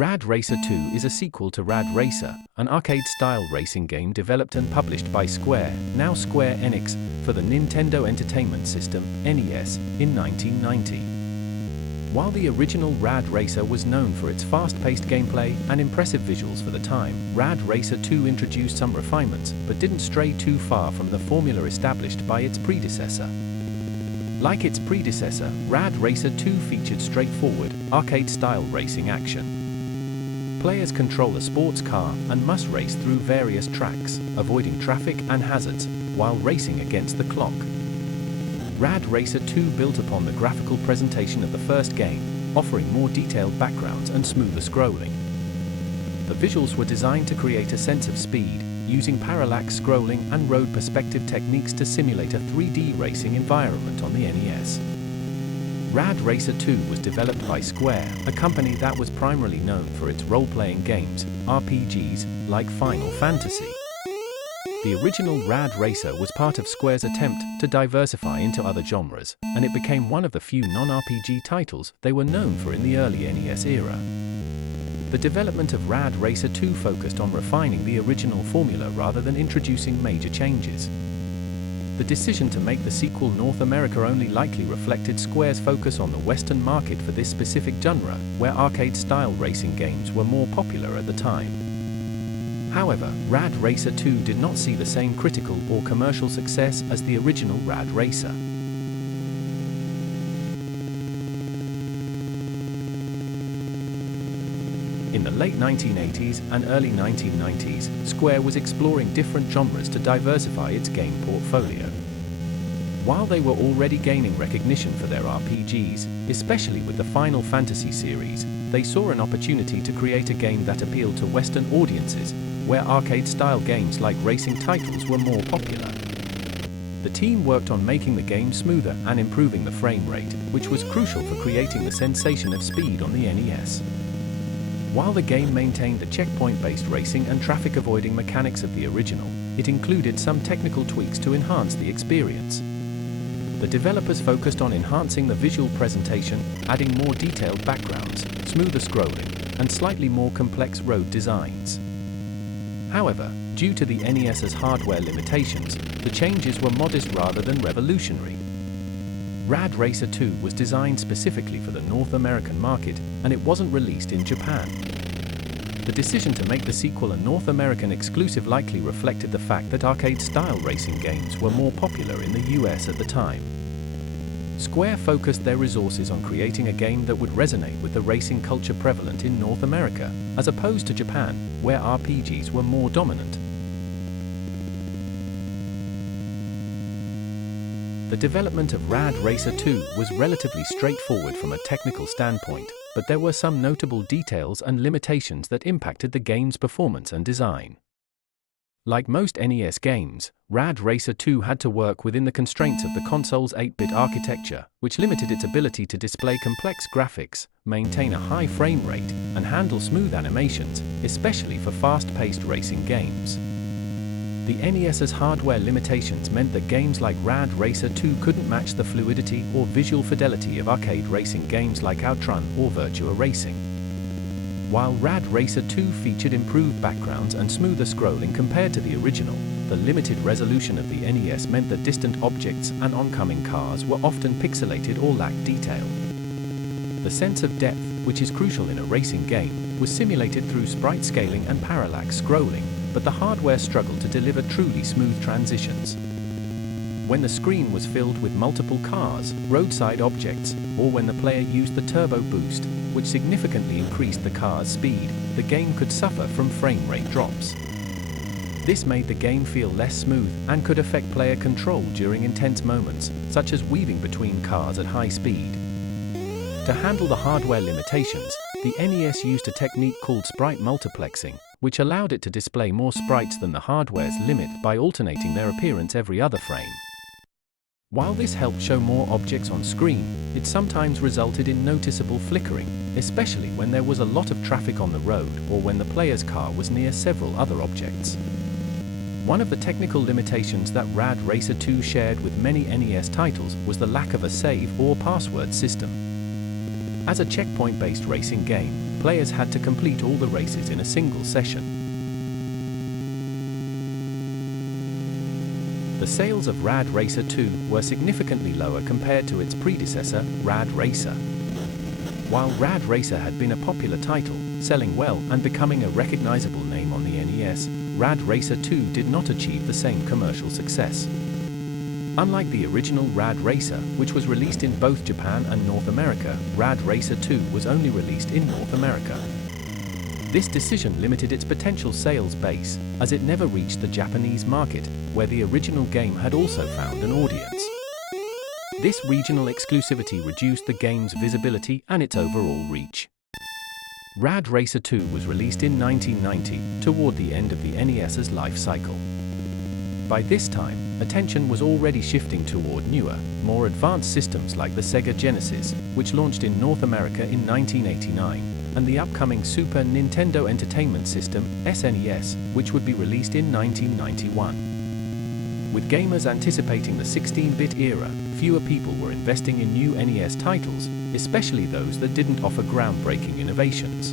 Rad Racer II is a sequel to Rad Racer, an arcade-style racing game developed and published by Square, now Square Enix, for the Nintendo Entertainment System, NES, in 1990. While the original Rad Racer was known for its fast-paced gameplay and impressive visuals for the time, Rad Racer II introduced some refinements, but didn't stray too far from the formula established by its predecessor. Like its predecessor, Rad Racer II featured straightforward, arcade-style racing action. Players control a sports car and must race through various tracks, avoiding traffic and hazards, while racing against the clock. Rad Racer II built upon the graphical presentation of the first game, offering more detailed backgrounds and smoother scrolling. The visuals were designed to create a sense of speed, using parallax scrolling and road perspective techniques to simulate a 3D racing environment on the NES. Rad Racer II was developed by Square, a company that was primarily known for its role-playing games, RPGs, like Final Fantasy. The original Rad Racer was part of Square's attempt to diversify into other genres, and it became one of the few non-RPG titles they were known for in the early NES era. The development of Rad Racer II focused on refining the original formula rather than introducing major changes. The decision to make the sequel North America only likely reflected Square's focus on the Western market for this specific genre, where arcade-style racing games were more popular at the time. However, Rad Racer II did not see the same critical or commercial success as the original Rad Racer. In the late 1980s and early 1990s, Square was exploring different genres to diversify its game portfolio. While they were already gaining recognition for their RPGs, especially with the Final Fantasy series, they saw an opportunity to create a game that appealed to Western audiences, where arcade-style games like racing titles were more popular. The team worked on making the game smoother and improving the frame rate, which was crucial for creating the sensation of speed on the NES. While the game maintained the checkpoint-based racing and traffic-avoiding mechanics of the original, it included some technical tweaks to enhance the experience. The developers focused on enhancing the visual presentation, adding more detailed backgrounds, smoother scrolling, and slightly more complex road designs. However, due to the NES's hardware limitations, the changes were modest rather than revolutionary. Rad Racer II was designed specifically for the North American market, and it wasn't released in Japan. The decision to make the sequel a North American exclusive likely reflected the fact that arcade-style racing games were more popular in the US at the time. Square focused their resources on creating a game that would resonate with the racing culture prevalent in North America, as opposed to Japan, where RPGs were more dominant. The development of Rad Racer II was relatively straightforward from a technical standpoint, but there were some notable details and limitations that impacted the game's performance and design. Like most NES games, Rad Racer II had to work within the constraints of the console's 8-bit architecture, which limited its ability to display complex graphics, maintain a high frame rate, and handle smooth animations, especially for fast-paced racing games. The NES's hardware limitations meant that games like Rad Racer II couldn't match the fluidity or visual fidelity of arcade racing games like Outrun or Virtua Racing. While Rad Racer II featured improved backgrounds and smoother scrolling compared to the original, the limited resolution of the NES meant that distant objects and oncoming cars were often pixelated or lacked detail. The sense of depth, which is crucial in a racing game, was simulated through sprite scaling and parallax scrolling, but the hardware struggled to deliver truly smooth transitions. When the screen was filled with multiple cars, roadside objects, or when the player used the turbo boost, which significantly increased the car's speed, the game could suffer from frame rate drops. This made the game feel less smooth and could affect player control during intense moments, such as weaving between cars at high speed. To handle the hardware limitations, the NES used a technique called sprite multiplexing, which allowed it to display more sprites than the hardware's limit by alternating their appearance every other frame. While this helped show more objects on screen, it sometimes resulted in noticeable flickering, especially when there was a lot of traffic on the road or when the player's car was near several other objects. One of the technical limitations that Rad Racer II shared with many NES titles was the lack of a save or password system. As a checkpoint-based racing game, players had to complete all the races in a single session. The sales of Rad Racer II were significantly lower compared to its predecessor, Rad Racer. While Rad Racer had been a popular title, selling well and becoming a recognizable name on the NES, Rad Racer II did not achieve the same commercial success. Unlike the original Rad Racer, which was released in both Japan and North America, Rad Racer II was only released in North America. This decision limited its potential sales base, as it never reached the Japanese market, where the original game had also found an audience. This regional exclusivity reduced the game's visibility and its overall reach. Rad Racer II was released in 1990, toward the end of the NES's life cycle. By this time, attention was already shifting toward newer, more advanced systems like the Sega Genesis, which launched in North America in 1989, and the upcoming Super Nintendo Entertainment System, SNES, which would be released in 1991. With gamers anticipating the 16-bit era, fewer people were investing in new NES titles, especially those that didn't offer groundbreaking innovations.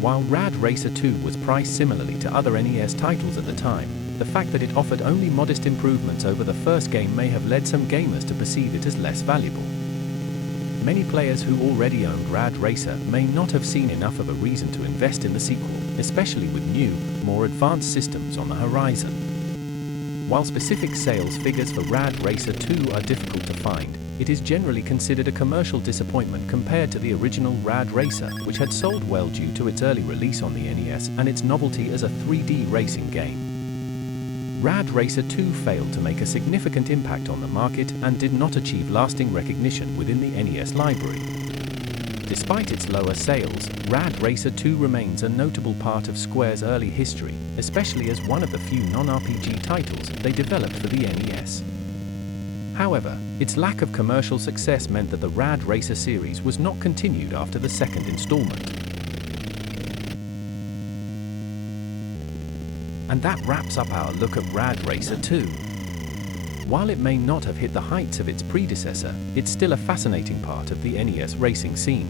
While Rad Racer II was priced similarly to other NES titles at the time, the fact that it offered only modest improvements over the first game may have led some gamers to perceive it as less valuable. Many players who already owned Rad Racer may not have seen enough of a reason to invest in the sequel, especially with new, more advanced systems on the horizon. While specific sales figures for Rad Racer II are difficult to find, it is generally considered a commercial disappointment compared to the original Rad Racer, which had sold well due to its early release on the NES and its novelty as a 3D racing game. Rad Racer II failed to make a significant impact on the market and did not achieve lasting recognition within the NES library. Despite its lower sales, Rad Racer II remains a notable part of Square's early history, especially as one of the few non-RPG titles they developed for the NES. However, its lack of commercial success meant that the Rad Racer series was not continued after the second installment. And that wraps up our look at Rad Racer II. While it may not have hit the heights of its predecessor, it's still a fascinating part of the NES racing scene.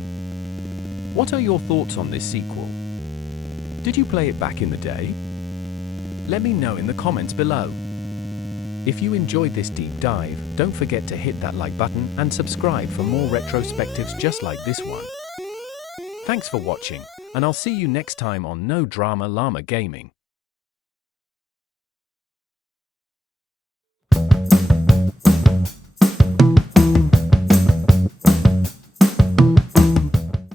What are your thoughts on this sequel? Did you play it back in the day? Let me know in the comments below. If you enjoyed this deep dive, don't forget to hit that like button and subscribe for more retrospectives just like this one. Thanks for watching, and I'll see you next time on No Drama Llama Gaming.